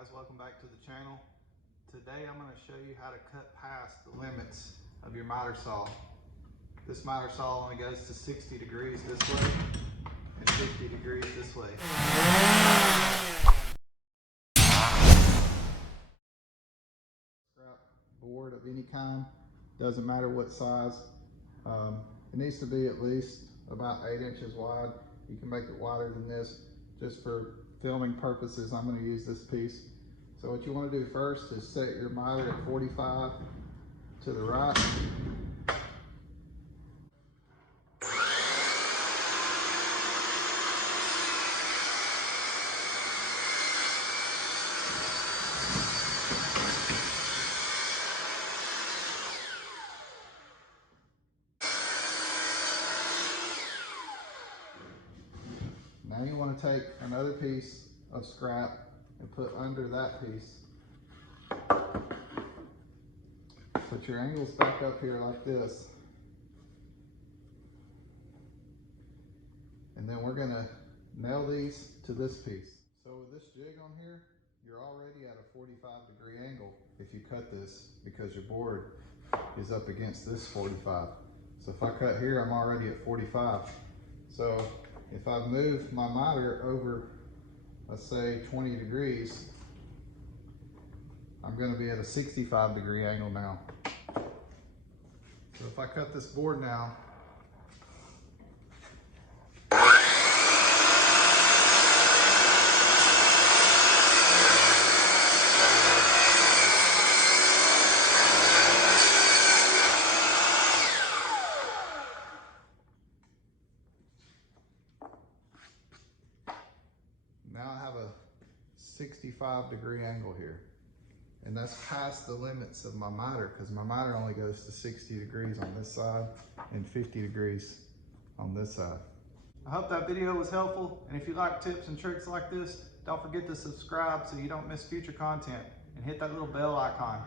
guys, welcome back to the channel. Today I'm going to show you how to cut past the limits of your miter saw. This miter saw only goes to 60 degrees this way and 50 degrees this way. Scrap board of any kind, doesn't matter what size. It needs to be at least about 8 inches wide. You can make it wider than this. Just for filming purposes, I'm going to use this piece. So what you want to do first is set your miter at 45 to the right. Now you want to take another piece of scrap and put under that piece. Put your angles back up here like this. And then we're going to nail these to this piece. So with this jig on here, you're already at a 45-degree angle if you cut this, because your board is up against this 45. So if I cut here, I'm already at 45. So if I move my miter over, let's say 20 degrees, I'm going to be at a 65-degree angle now. So if I cut this board now, now I have a 65-degree angle here. And that's past the limits of my miter, because my miter only goes to 60 degrees on this side and 50 degrees on this side. I hope that video was helpful, and if you like tips and tricks like this, don't forget to subscribe so you don't miss future content, and hit that little bell icon.